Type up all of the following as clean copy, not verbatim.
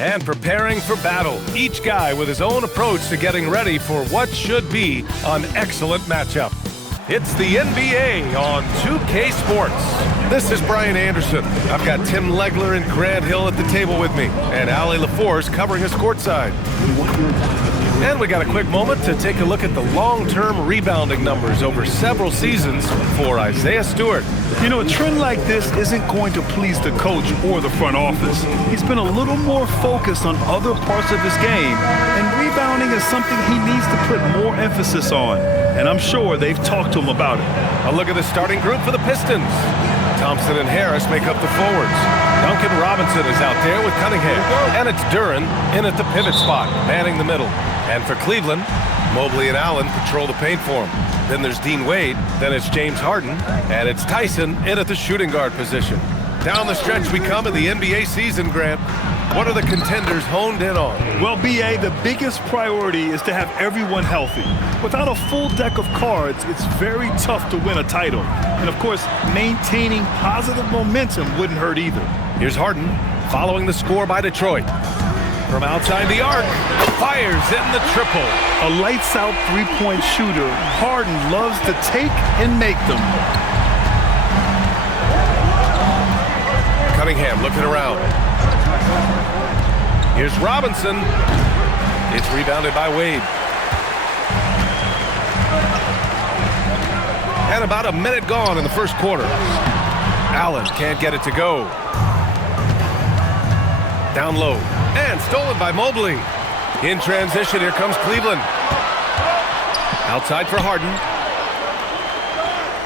and preparing for battle. Each guy with his own approach to getting ready for what should be an excellent matchup. It's the NBA on 2K Sports. This is Brian Anderson. I've got Tim Legler and Grant Hill at the table with me, and Ali LaForce covering us courtside. And we got a quick moment to take a look at the long-term rebounding numbers over several seasons for Isaiah Stewart. You know, a trend like this isn't going to please the coach or the front office. He's been a little more focused on other parts of his game, and rebounding is something he needs to put more emphasis on. And I'm sure they've talked to him about it. A look at the starting group for the Pistons. Thompson and Harris make up the forwards. Duncan Robinson is out there with Cunningham. And it's Duren in at the pivot spot, manning the middle. And for Cleveland, Mobley and Allen patrol the paint for him. Then there's Dean Wade, then it's James Harden, and it's Tyson in at the shooting guard position. Down the stretch we come in the NBA season, Grant. What are the contenders honed in on? Well, B.A., the biggest priority is to have everyone healthy. Without a full deck of cards, it's very tough to win a title. And, of course, maintaining positive momentum wouldn't hurt either. Here's Harden following the score by Detroit. From outside the arc, fires in the triple. A lights-out three-point shooter, Harden loves to take and make them. Cunningham looking around. Here's Robinson. It's rebounded by Wade. And about a minute gone in the first quarter. Allen can't get it to go. Down low. And stolen by Mobley. In transition, here comes Cleveland. Outside for Harden.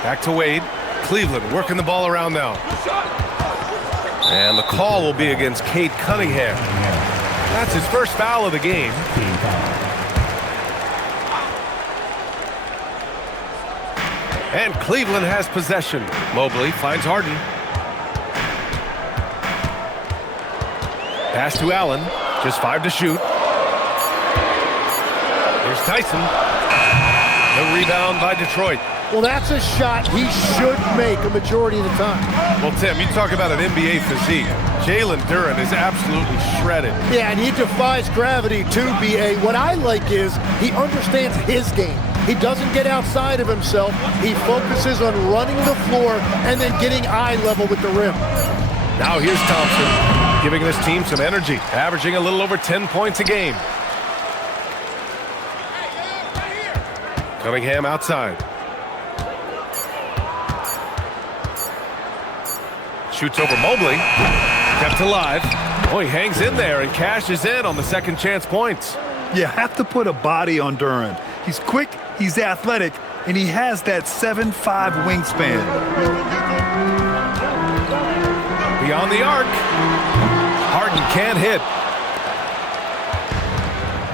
Back to Wade. Cleveland working the ball around now. And the call will be against Cade Cunningham. That's his first foul of the game. And Cleveland has possession. Mobley finds Harden. Pass to Allen. Just 5 to shoot. Here's Tyson. The rebound by Detroit. Well, that's a shot he should make a majority of the time. Well, Tim, you talk about an NBA physique. Jalen Duren is absolutely shredded. Yeah, and he defies gravity too, B.A. What I like is he understands his game. He doesn't get outside of himself. He focuses on running the floor and then getting eye level with the rim. Now here's Thompson, giving this team some energy, averaging a little over 10 points a game. Cunningham outside. Shoots over Mobley. Kept alive. Oh, he hangs in there and cashes in on the second chance points. You have to put a body on Duren. He's quick, he's athletic, and he has that 7'5" wingspan. Beyond the arc. Harden can't hit.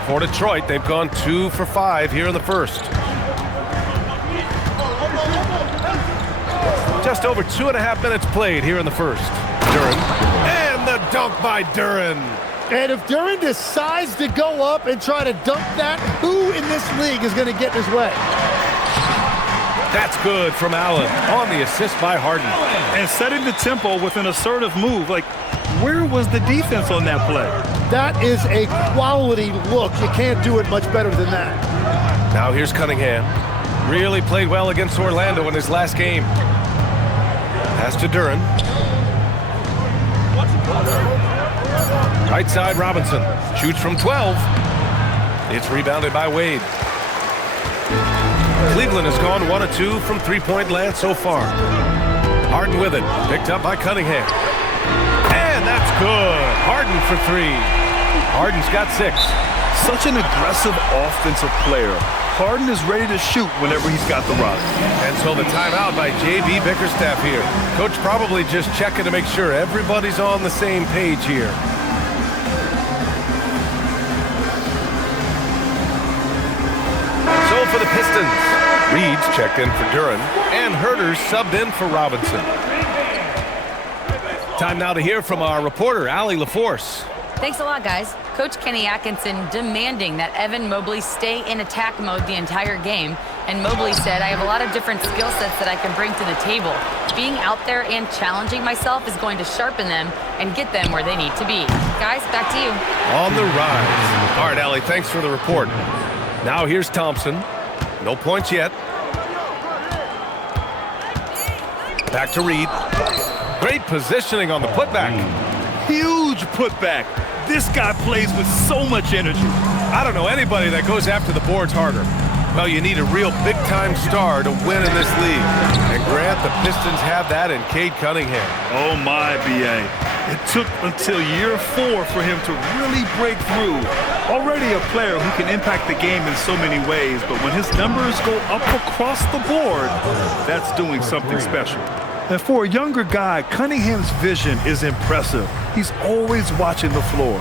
For Detroit, they've gone 2 for 5 here in the first. Just over 2.5 minutes played here in the first. Duren. And the dunk by Duren. And if Duren decides to go up and try to dunk that, who in this league is going to get in his way? That's good from Allen on the assist by Harden. And setting the tempo with an assertive move. Like, where was the defense on that play? That is a quality look. You can't do it much better than that. Now here's Cunningham. Really played well against Orlando in his last game. Pass to Duren. Right side Robinson. Shoots from 12. It's rebounded by Wade. Cleveland has gone 1 of 2 from three-point land so far. Harden with it. Picked up by Cunningham. And that's good. Harden for 3. Harden's got 6. Such an aggressive offensive player. Harden is ready to shoot whenever he's got the rock. And so the timeout by J.B. Bickerstaff here. Coach probably just checking to make sure everybody's on the same page here. So for the Pistons, Reed's checked in for Duren, and Herter's subbed in for Robinson. Time now to hear from our reporter, Ali LaForce. Thanks a lot, guys. Coach Kenny Atkinson demanding that Evan Mobley stay in attack mode the entire game And Mobley said, I have a lot of different skill sets that I can bring to the table. Being out there and challenging myself is going to sharpen them and get them where they need to be. Guys, back to you. On the rise. All right, Allie, thanks for the report. Now here's Thompson. No points yet. Back to Reed. Great positioning on the putback. Huge putback. This guy plays with so much energy. I don't know anybody that goes after the boards harder. Well, you need a real big-time star to win in this league. And Grant, the Pistons have that in Cade Cunningham. Oh, my, B.A. It took until year 4 for him to really break through. Already a player who can impact the game in so many ways, but when his numbers go up across the board, that's doing something special. And for a younger guy, Cunningham's vision is impressive. He's always watching the floor.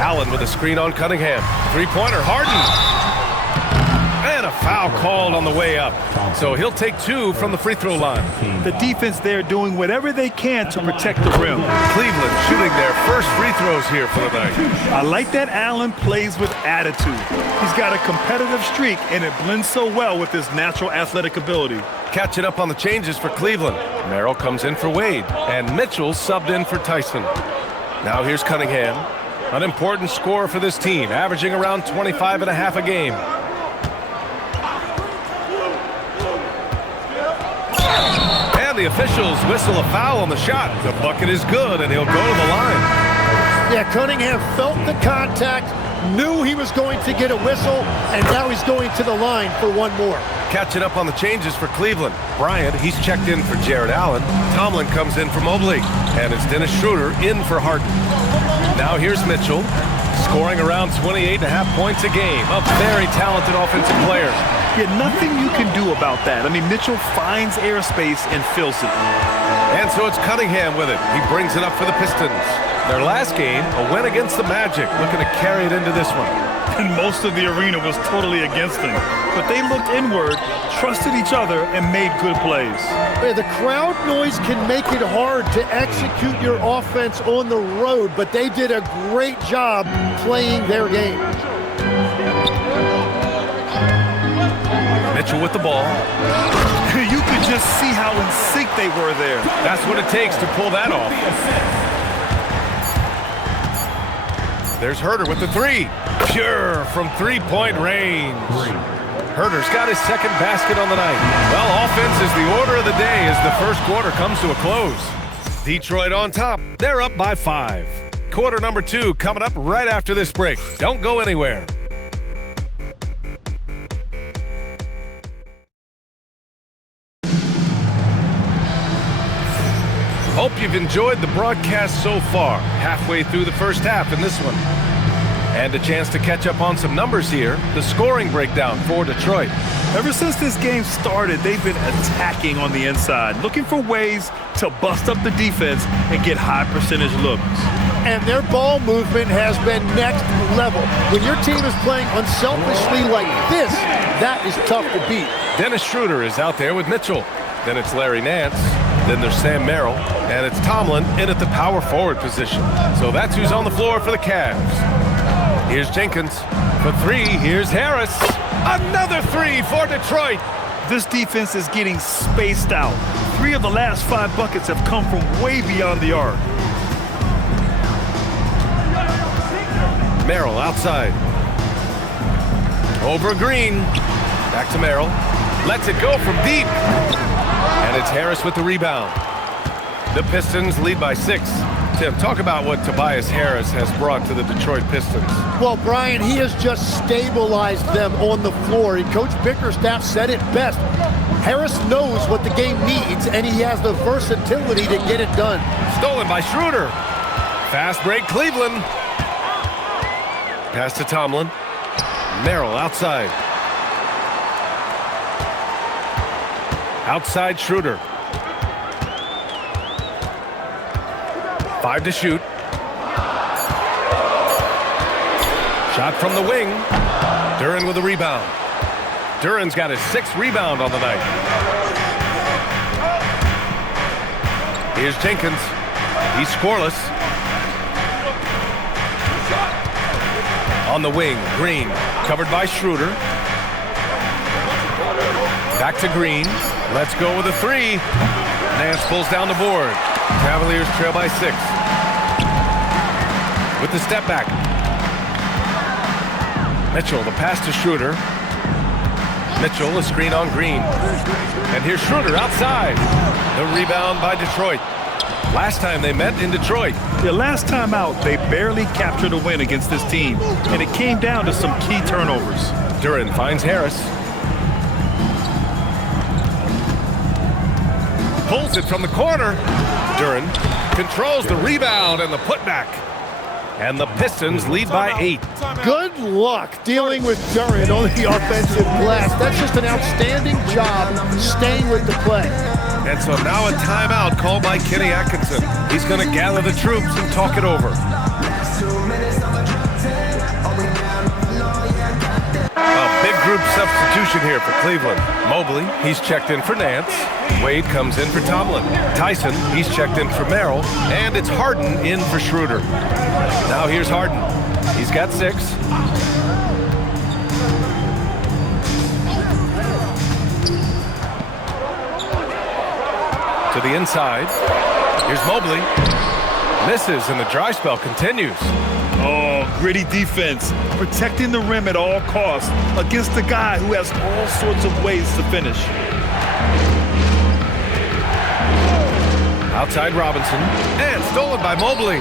Allen with a screen on Cunningham. Three-pointer, Harden. And a foul called on the way up. So he'll take 2 from the free throw line. The defense there doing whatever they can to protect the rim. Cleveland shooting their first free throws here for the night. I like that Allen plays with attitude. He's got a competitive streak, and it blends so well with his natural athletic ability. Catching up on the changes for Cleveland. Merrill comes in for Wade, and Mitchell subbed in for Tyson. Now here's Cunningham. An important scorer for this team, averaging around 25.5 a game. And the officials whistle a foul on the shot. The bucket is good, and he'll go to the line. Yeah, Cunningham felt the contact, knew he was going to get a whistle, and now he's going to the line for one more. Catching up on the changes for Cleveland. Bryant, he's checked in for Jared Allen. Tomlin comes in for Mobley. And it's Dennis Schroeder in for Harden. Now here's Mitchell, scoring around 28.5 points a game. A very talented offensive player. Yeah, nothing you can do about that. I mean, Mitchell finds airspace and fills it. And so it's Cunningham with it. He brings it up for the Pistons. Their last game, a win against the Magic, looking to carry it into this one. And most of the arena was totally against them. But they looked inward, trusted each other, and made good plays. Yeah, the crowd noise can make it hard to execute your offense on the road, but they did a great job playing their game. Mitchell with the ball. You could just see how in sync they were there. That's what it takes to pull that off. There's Herter with the 3. Pure from three-point range. Herter's got his second basket on the night. Well, offense is the order of the day as the first quarter comes to a close. Detroit on top. They're up by 5. Quarter number 2 coming up right after this break. Don't go anywhere. Hope you've enjoyed the broadcast so far. Halfway through the first half in this one. And a chance to catch up on some numbers here. The scoring breakdown for Detroit. Ever since this game started, they've been attacking on the inside, looking for ways to bust up the defense and get high percentage looks. And their ball movement has been next level. When your team is playing unselfishly like this, that is tough to beat. Dennis Schroeder is out there with Mitchell. Then it's Larry Nance. Then there's Sam Merrill. And it's Tomlin in at the power forward position. So that's who's on the floor for the Cavs. Here's Jenkins for 3. Here's Harris. Another 3 for Detroit. This defense is getting spaced out. 3 of the last 5 buckets have come from way beyond the arc. Merrill outside. Over Green. Back to Merrill. Lets it go from deep. And it's Harris with the rebound. The Pistons lead by 6. Tim, talk about what Tobias Harris has brought to the Detroit Pistons. Well, Brian, he has just stabilized them on the floor. And Coach Bickerstaff said it best. Harris knows what the game needs, and he has the versatility to get it done. Stolen by Schroeder. Fast break, Cleveland. Pass to Tomlin. Merrill outside. Outside Schroeder. 5 to shoot. Shot from the wing. Duren with a rebound. Duren's got his 6th rebound on the night. Here's Jenkins. He's scoreless. On the wing, Green, covered by Schroeder. Back to Green. Let's go with a three. Nance pulls down the board. Cavaliers trail by 6. With the step back. Mitchell, the pass to Schroeder. Mitchell, a screen on Green. And here's Schroeder outside. The rebound by Detroit. Last time they met in Detroit. The last time out, they barely captured a win against this team, and it came down to some key turnovers. Duren finds Harris. Pulls it from the corner. Duren controls the rebound and the putback. And the Pistons lead by 8. Good luck dealing with Duren on the offensive glass. That's just an outstanding job staying with the play. And so now a timeout called by Kenny Atkinson. He's going to gather the troops and talk it over. A big group substitution here for Cleveland. Mobley, he's checked in for Nance. Wade comes in for Tomlin. Tyson, he's checked in for Merrill. And it's Harden in for Schroeder. Now here's Harden. He's got 6. To the inside. Here's Mobley. Misses, and the dry spell continues. Oh, gritty defense, protecting the rim at all costs against a guy who has all sorts of ways to finish. Outside Robinson, and stolen by Mobley.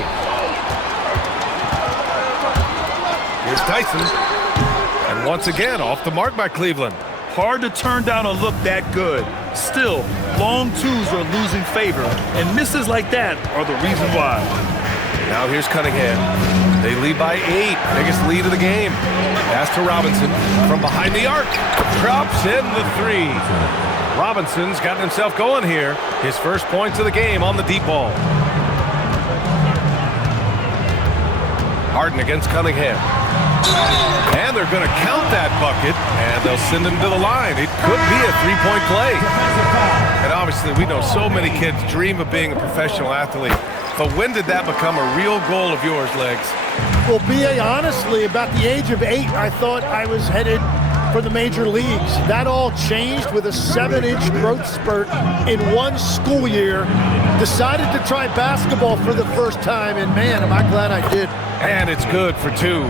Here's Tyson, and once again off the mark by Cleveland. Hard to turn down a look that good. Still, long twos are losing favor, and misses like that are the reason why. Now here's Cunningham. They lead by 8, biggest lead of the game. Pass to Robinson from behind the arc. Drops in the 3. Robinson's gotten himself going here. His first points of the game on the deep ball. Harden against Cunningham. And they're going to count that bucket, and they'll send him to the line. It could be a 3-point play. And obviously, we know so many kids dream of being a professional athlete. But when did that become a real goal of yours, Legs? Well, B.A., honestly, about the age of 8, I thought I was headed for the major leagues. That all changed with a 7-inch growth spurt in one school year. Decided to try basketball for the first time, and man, am I glad I did. And it's good for 2.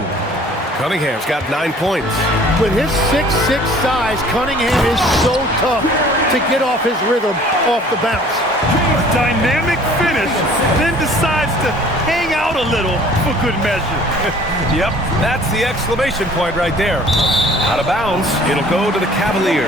Cunningham's got 9 points. With his 6'6" size, Cunningham is so tough to get off his rhythm off the bounce. Dynamic finish, then decides to hang out a little for good measure. Yep, that's the exclamation point right there. Out of bounds, it'll go to the Cavaliers.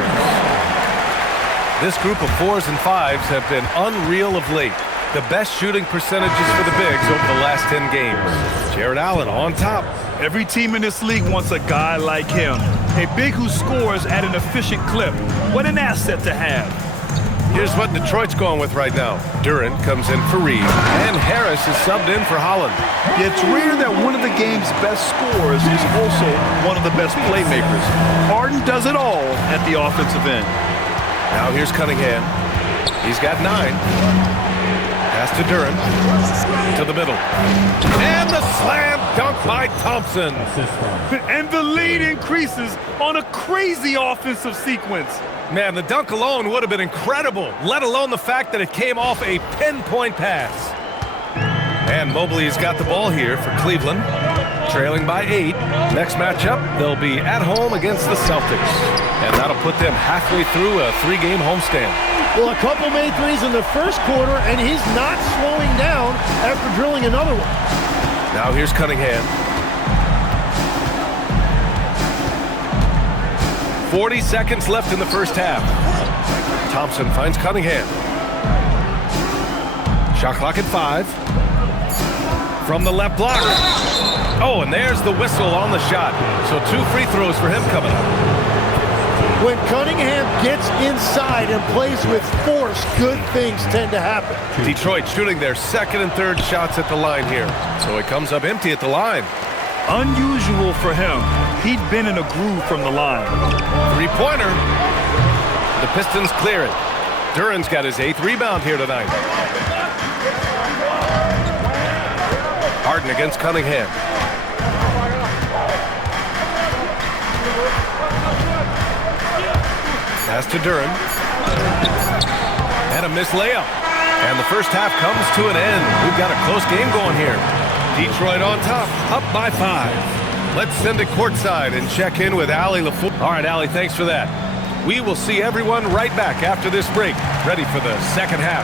This group of 4s and 5s have been unreal of late. The best shooting percentages for the bigs over the last 10 games. Jared Allen on top. Every team in this league wants a guy like him. A big who scores at an efficient clip. What an asset to have. Here's what Detroit's going with right now. Duren comes in for Reed, and Harris is subbed in for Holland. It's rare that one of the game's best scorers is also one of the best playmakers. Harden does it all at the offensive end. Now here's Cunningham. He's got 9. Pass to Duren. To the middle. And the slam dunk by Thompson. And the lead increases on a crazy offensive sequence. Man, the dunk alone would have been incredible, let alone the fact that it came off a pinpoint pass. And Mobley's got the ball here for Cleveland, trailing by 8. Next matchup, they'll be at home against the Celtics. And that'll put them halfway through a 3-game homestand. Well, a couple made threes in the first quarter, and he's not slowing down after drilling another one. Now here's Cunningham. 40 seconds left in the first half. Thompson finds Cunningham. Shot clock at 5. From the left block. Oh, and there's the whistle on the shot. So 2 free throws for him coming up. When Cunningham gets inside and plays with force, good things tend to happen. Detroit shooting their second and third shots at the line here. So it comes up empty at the line. Unusual for him. He'd been in a groove from the line. 3-pointer. The Pistons clear it. Duren's got his 8th rebound here tonight. Harden against Cunningham. Pass to Duren. And a missed layup. And the first half comes to an end. We've got a close game going here. Detroit on top, up by 5. Let's send it courtside and check in with Allie LaFleur. All right, Allie, thanks for that. We will see everyone right back after this break, ready for the second half.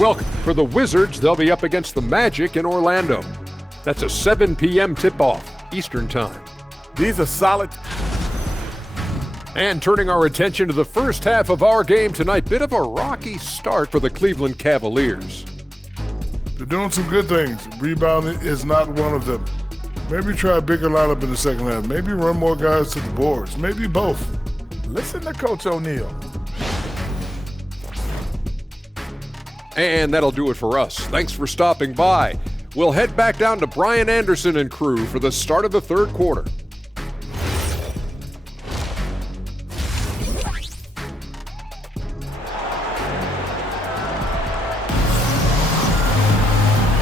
Welcome. For the Wizards, they'll be up against the Magic in Orlando. That's a 7 p.m. tip-off, Eastern Time. These are solid. And turning our attention to the first half of our game tonight, bit of a rocky start for the Cleveland Cavaliers. They're doing some good things. Rebounding is not one of them. Maybe try a bigger lineup in the second half. Maybe run more guys to the boards. Maybe both. Listen to Coach O'Neal. And that'll do it for us. Thanks for stopping by. We'll head back down to Brian Anderson and crew for the start of the third quarter.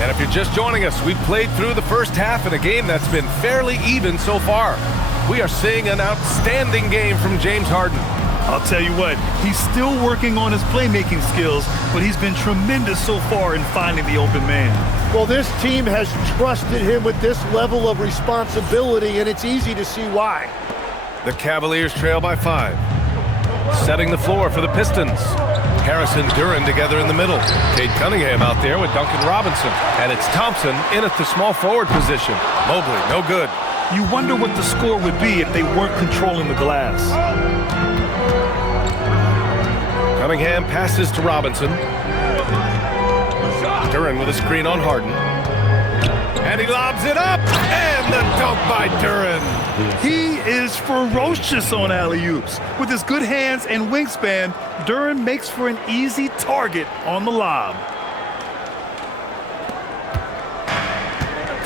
And if you're just joining us, we've played through the first half in a game that's been fairly even so far. We are seeing an outstanding game from James Harden. I'll tell you what, he's still working on his playmaking skills, but he's been tremendous so far in finding the open man. Well, this team has trusted him with this level of responsibility, and it's easy to see why. The Cavaliers trail by 5. Setting the floor for the Pistons. Harris and Duren together in the middle. Cade Cunningham out there with Duncan Robinson. And it's Thompson in at the small forward position. Mobley, no good. You wonder what the score would be if they weren't controlling the glass. Cunningham passes to Robinson. Duren with a screen on Harden. And he lobs it up! And the dunk by Duren. He is ferocious on alley-oops. With his good hands and wingspan, Duren makes for an easy target on the lob.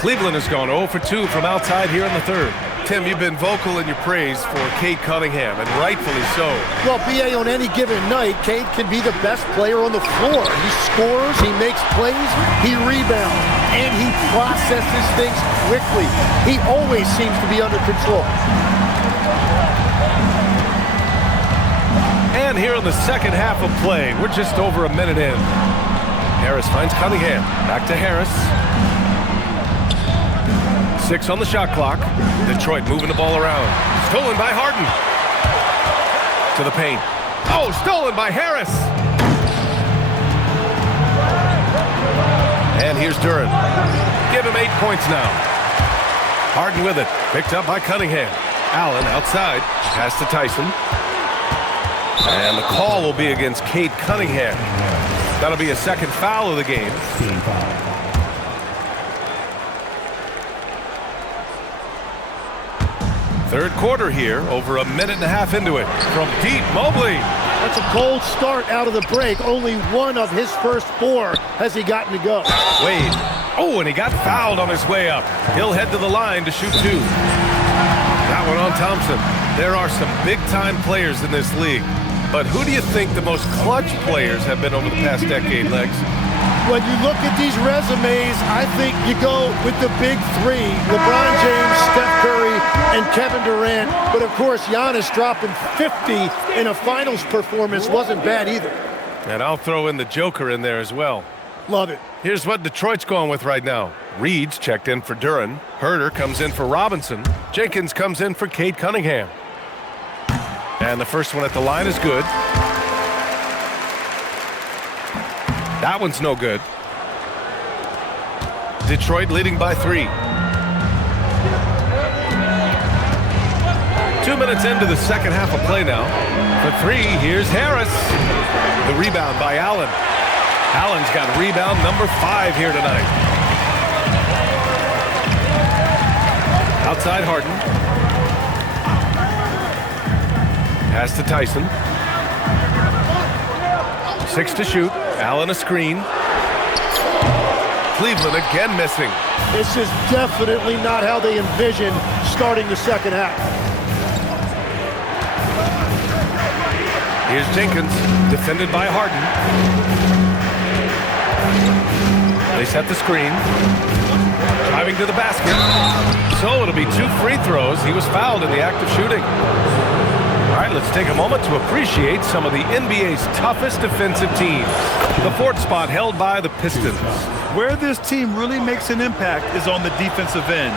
Cleveland has gone 0 for 2 from outside here in the third. Tim, you've been vocal in your praise for Cade Cunningham, and rightfully so. Well, B.A., on any given night, Cade can be the best player on the floor. He scores, he makes plays, he rebounds, and he processes things quickly. He always seems to be under control. And here in the second half of play, we're just over a minute in. Harris finds Cunningham. Back to Harris. 6 on the shot clock. Detroit moving the ball around. Stolen by Harden. To the paint. Oh, stolen by Harris. And here's Duren. Give him 8 points now. Harden with it. Picked up by Cunningham. Allen outside. Pass to Tyson. And the call will be against Cade Cunningham. That'll be a second foul of the game. Third quarter here, over a minute and a half into it. From deep, Mobley. That's a cold start out of the break. Only one of his first 4 has he gotten to go. Wade. Oh, and he got fouled on his way up. He'll head to the line to shoot 2. That one on Thompson. There are some big-time players in this league. But who do you think the most clutch players have been over the past decade, Legs? When you look at these resumes, I think you go with the big 3. LeBron James, Steph Curry, and Kevin Durant. But, of course, Giannis dropping 50 in a finals performance wasn't bad either. And I'll throw in the Joker in there as well. Love it. Here's what Detroit's going with right now. Reed's checked in for Duren. Herter comes in for Robinson. Jenkins comes in for Cade Cunningham. And the first one at the line is good. That one's no good. Detroit leading by 3. 2 minutes into the second half of play now. For 3, here's Harris. The rebound by Allen. Allen's got rebound number 5 here tonight. Outside Harden. Pass to Tyson. 6 to shoot. Allen a screen. Cleveland again missing. This is definitely not how they envision starting the second half. Here's Jenkins, defended by Harden. They set the screen. Driving to the basket. So it'll be 2 free throws. He was fouled in the act of shooting. All right, let's take a moment to appreciate some of the NBA's toughest defensive teams. The 4th spot held by the Pistons. Where this team really makes an impact is on the defensive end.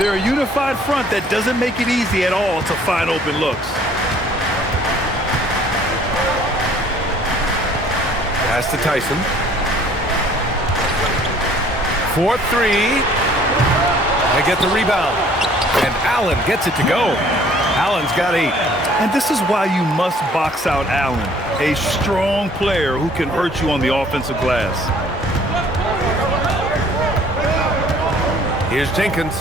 They're a unified front that doesn't make it easy at all to find open looks. Pass to Tyson. 4-3. They get the rebound. And Allen gets it to go. Allen's got 8. And this is why you must box out Allen, a strong player who can hurt you on the offensive glass. Here's Jenkins.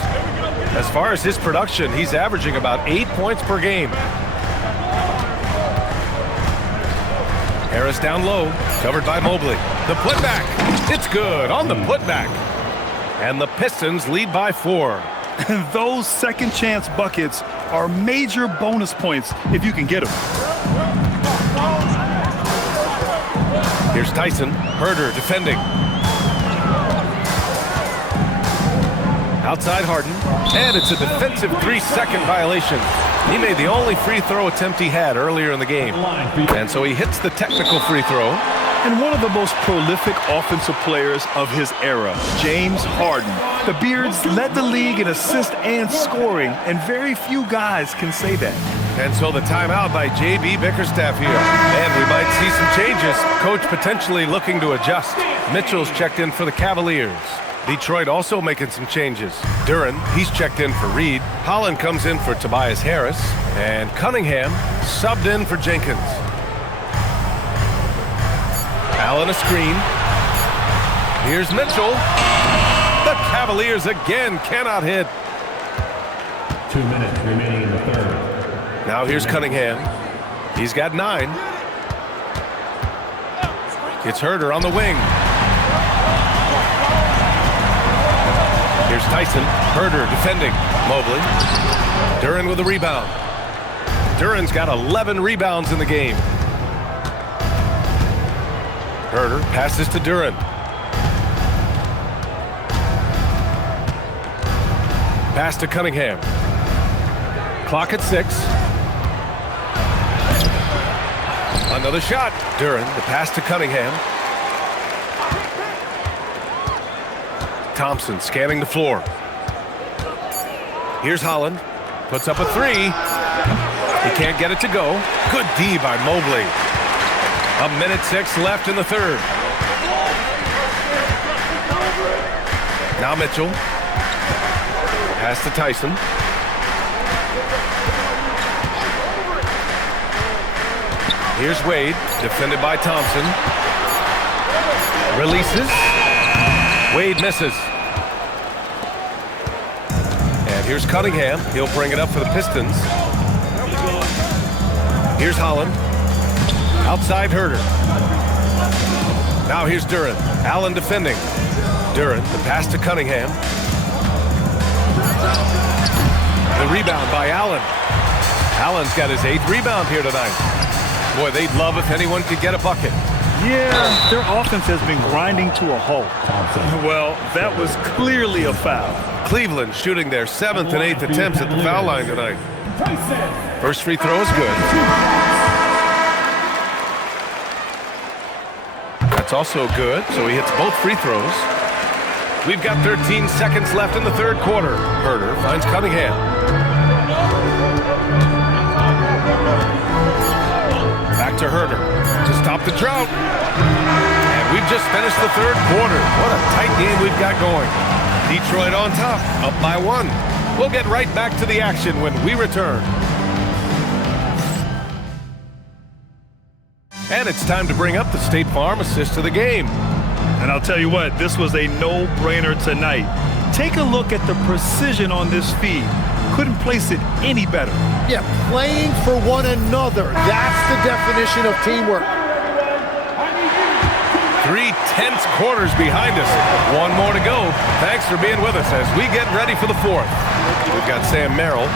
As far as his production, he's averaging about 8 points per game. Harris down low, covered by Mobley. The putback. It's good on the putback. And the Pistons lead by 4. And those second chance buckets are major bonus points if you can get them. Here's Tyson. Herder defending. Outside Harden. And it's a defensive 3-second violation. He made the only free throw attempt he had earlier in the game. And so he hits the technical free throw. And one of the most prolific offensive players of his era, James Harden. The Beards led the league in assists and scoring, and very few guys can say that. And so the timeout by J.B. Bickerstaff here. And we might see some changes. Coach potentially looking to adjust. Mitchell's checked in for the Cavaliers. Detroit also making some changes. Duren, he's checked in for Reed. Holland comes in for Tobias Harris. And Cunningham subbed in for Jenkins. Allen a screen. Here's Mitchell. The Cavaliers again cannot hit. 2 minutes remaining in the third. Now here's Cunningham. He's got 9. It's Herder on the wing. Here's Tyson. Herder defending. Mobley. Duren with a rebound. Duren's got 11 rebounds in the game. Herder passes to Duren. Pass to Cunningham. Clock at 6. Another shot. Duren, the pass to Cunningham. Thompson scanning the floor. Here's Holland. Puts up a 3. He can't get it to go. Good D by Mobley. 1:06 left in the third. Now Mitchell. Pass to Tyson. Here's Wade, defended by Thompson. Releases. Wade misses. And here's Cunningham. He'll bring it up for the Pistons. Here's Holland. Outside Herder. Now here's Duren. Allen defending. Duren, the pass to Cunningham. The rebound by Allen. Allen's got his 8th rebound here tonight. Boy, they'd love if anyone could get a bucket. Yeah, their offense has been grinding to a halt. Well, that was clearly a foul. Cleveland shooting their 7th and 8th attempts at the foul line tonight. First free throw is good. That's also good, so he hits both free throws. We've got 13 seconds left in the third quarter. Herder finds Cunningham. Back to Herder to stop the drought. And we've just finished the third quarter. What a tight game we've got going. Detroit on top, up by 1. We'll get right back to the action when we return. And it's time to bring up the State Farm assist of the game. And I'll tell you what, this was a no-brainer tonight. Take a look at the precision on this feed. Couldn't place it any better. Yeah, playing for one another. That's the definition of teamwork. 3 tense quarters behind us. 1 more to go. Thanks for being with us as we get ready for the 4th. We've got Sam Merrill,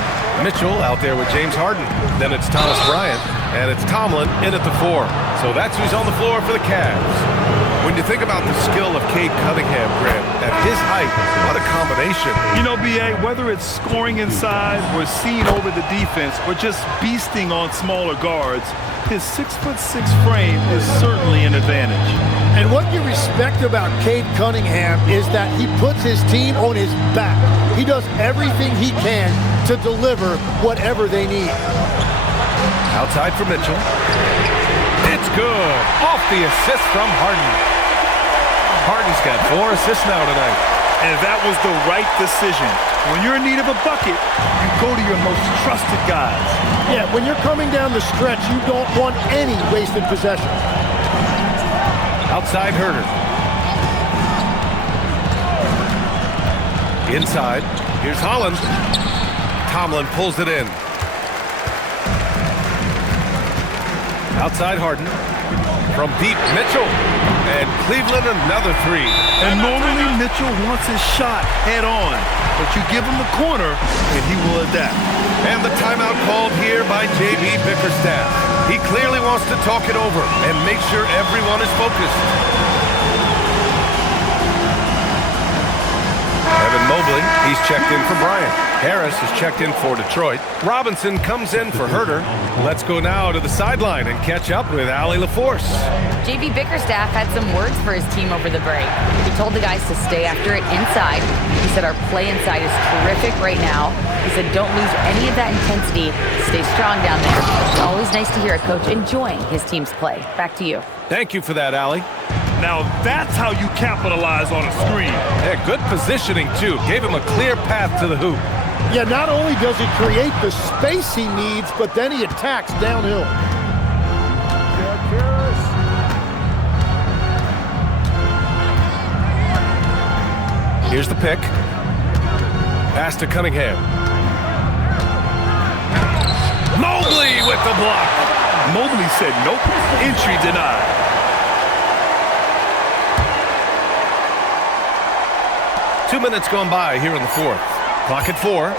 Mitchell out there with James Harden. Then it's Thomas Bryant, and it's Tomlin in at the 4. So that's who's on the floor for the Cavs. When you think about the skill of Cade Cunningham, Grant, at his height, what a combination. You know, B.A., whether it's scoring inside or seeing over the defense or just beasting on smaller guards, his 6'6" frame is certainly an advantage. And what you respect about Cade Cunningham is that he puts his team on his back. He does everything he can to deliver whatever they need. Outside for Mitchell. It's good. Off the assist from Harden. Harden's got 4 assists now tonight. And that was the right decision. When you're in need of a bucket, you go to your most trusted guys. Yeah, when you're coming down the stretch, you don't want any wasted possessions. Outside Herter. Inside. Here's Holland. Tomlin pulls it in. Outside Harden. From deep, Mitchell. And Cleveland another 3. And normally Mitchell wants his shot head on, but you give him the corner and he will adapt. And the timeout called here by J.B. Bickerstaff. He clearly wants to talk it over and make sure everyone is focused. Evan Mobley, he's checked in for Bryant. Harris is checked in for Detroit. Robinson comes in for Herter. Let's go now to the sideline and catch up with Allie LaForce. J.B. Bickerstaff had some words for his team over the break. He told the guys to stay after it inside. He said our play inside is terrific right now. He said don't lose any of that intensity. Stay strong down there. It's always nice to hear a coach enjoying his team's play. Back to you. Thank you for that, Allie. Now that's how you capitalize on a screen. Yeah, good positioning, too. Gave him a clear path to the hoop. Yeah, not only does he create the space he needs, but then he attacks downhill. Here's the pick. Pass to Cunningham. Mobley with the block. Mobley said nope. Entry denied. Two minutes gone by here in the fourth. Clock at 4.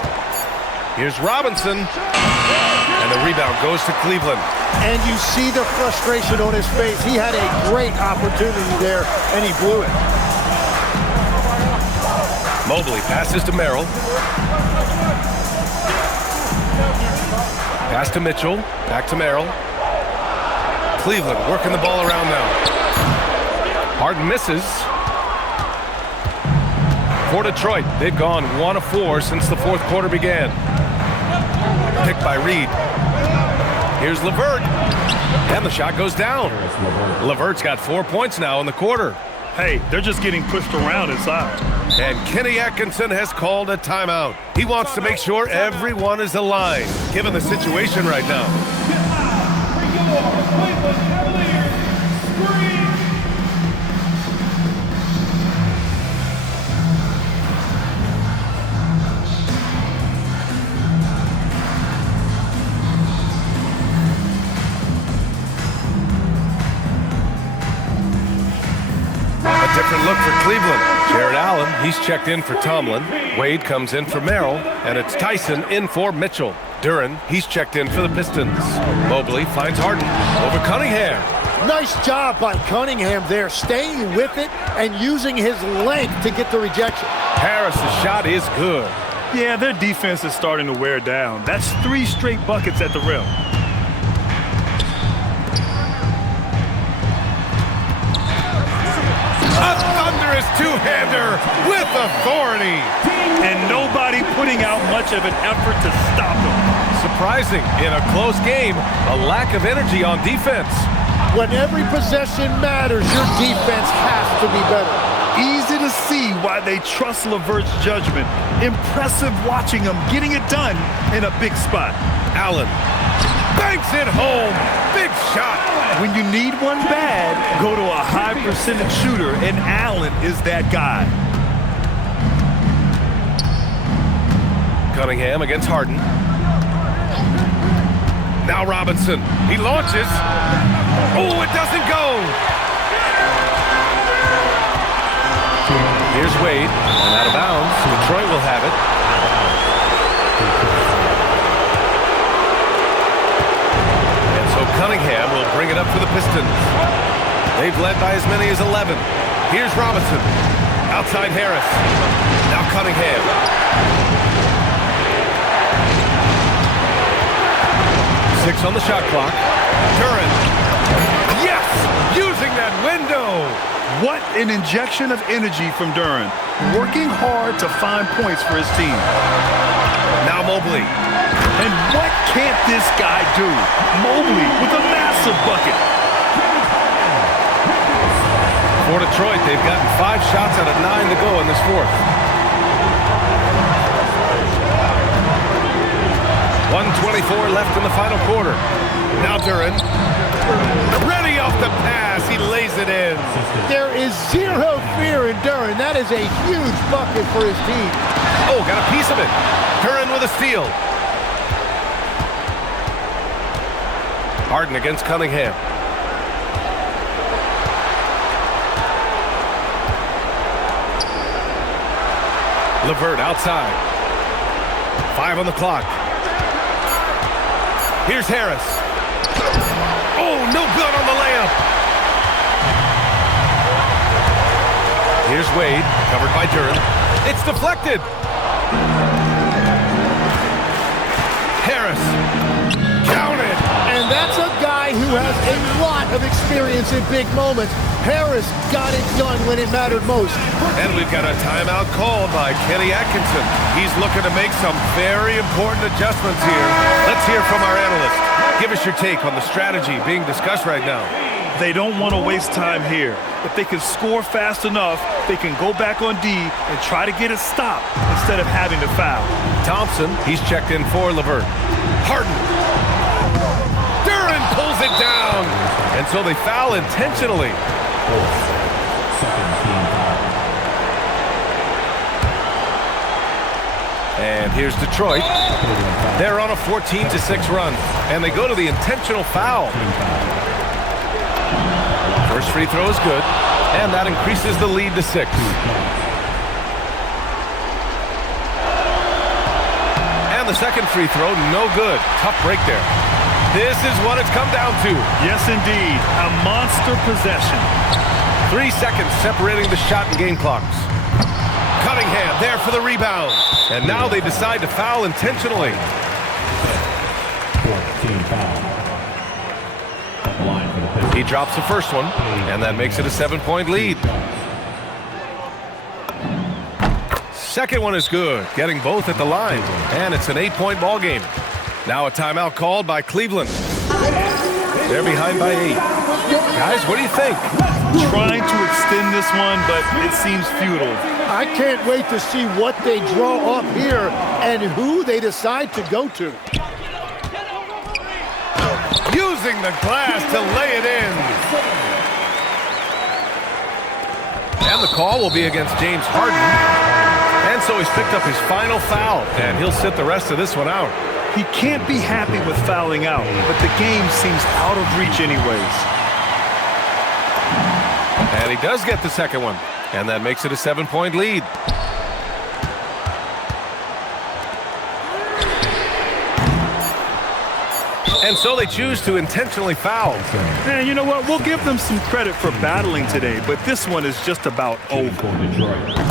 Here's Robinson. And the rebound goes to Cleveland. And you see the frustration on his face. He had a great opportunity there, and he blew it. Mobley passes to Merrill. Pass to Mitchell. Back to Merrill. Cleveland working the ball around now. Harden misses. For Detroit, they've gone 1 of 4 since the fourth quarter began. Picked by Reed. Here's LeVert. And the shot goes down. LeVert's got 4 points now in the quarter. Hey, they're just getting pushed around inside. And Kenny Atkinson has called a timeout. He wants to make sure everyone is aligned, given the situation right now. Different look for Cleveland. Jared Allen, he's checked in for Tomlin. Wade comes in for Merrill, and it's Tyson in for Mitchell. Duren, he's checked in for the Pistons. Mobley finds Harden over Cunningham. Nice job by Cunningham there, staying with it and using his length to get the rejection. Harris's shot is good. Yeah, their defense is starting to wear down. That's 3 straight buckets at the rim. A thunderous two-hander with authority. And nobody putting out much of an effort to stop him. Surprising, in a close game, a lack of energy on defense. When every possession matters, your defense has to be better. Easy to see why they trust LeVert's judgment. Impressive watching him getting it done in a big spot. Allen banks it home. Big shot. When you need one bad, go to a high percentage shooter, and Allen is that guy. Cunningham against Harden. Now Robinson. He launches. Oh, it doesn't go. Here's Wade. And out of bounds. Detroit will have it. And so Cunningham will bring it up for the Pistons. They've led by as many as 11. Here's Robinson. Outside Harris. Now Cunningham. Six on the shot clock. Duren. Yes! Using that window. What an injection of energy from Duren. Working hard to find points for his team. Now Mobley. And what can't this guy do? Mobley with a massive bucket. For Detroit, they've gotten 5 shots out of 9 to go in this fourth. 1:24 left in the final quarter. Now Duren. Ready off the pass. He lays it in. There is zero fear in Duren. That is a huge bucket for his team. Oh, got a piece of it. Duren with a steal. Harden against Cunningham. LeVert outside. 5 on the clock. Here's Harris. Oh, no good on the layup. Here's Wade, covered by Duren. It's deflected. Harris. Counted. And that's a guy who has a lot of experience in big moments. Harris got it done when it mattered most. And we've got a timeout called by Kenny Atkinson. He's looking to make some very important adjustments here. Let's hear from our analyst. Give us your take on the strategy being discussed right now. They don't want to waste time here. If they can score fast enough, they can go back on D and try to get a stop instead of having to foul. Thompson, he's checked in for LeVert. Harden. Duren pulls it down. And so they foul intentionally. Second team foul. And here's Detroit. They're on a 14-6 run. And they go to the intentional foul. First free throw is good. And that increases the lead to 6. And the second free throw, no good. Tough break there. This is what it's come down to. Yes, indeed. A monster possession. 3 seconds separating the shot and game clocks. Cunningham there for the rebound. And now they decide to foul intentionally. Fourth team foul. At the line for the Pistons. He drops the first one, and that makes it a 7-point lead. Second one is good, getting both at the line. And it's an 8-point ball game. Now a timeout called by Cleveland. They're behind by 8. Guys, what do you think? Trying to extend this one, but it seems futile. I can't wait to see what they draw up here and who they decide to go to. Using the glass to lay it in. And the call will be against James Harden. And so he's picked up his final foul, and he'll sit the rest of this one out. He can't be happy with fouling out, but the game seems out of reach anyways. And he does get the second one, and that makes it a 7-point lead. And so they choose to intentionally foul. And you know what? We'll give them some credit for battling today, but this one is just about over.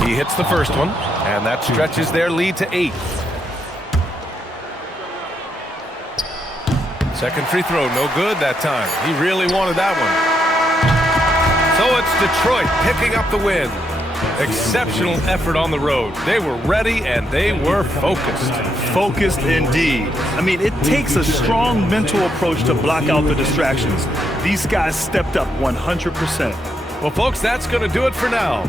He hits the first one, and that stretches their lead to 8. Second free throw, no good that time. He really wanted that one. So it's Detroit picking up the win. Exceptional effort on the road. They were ready and they were focused. Focused indeed. I mean, it takes a strong mental approach to block out the distractions. These guys stepped up 100%. Well, folks, that's going to do it for now.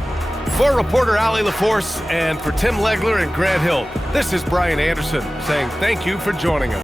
For reporter Allie LaForce and for Tim Legler and Grant Hill, this is Brian Anderson saying thank you for joining us.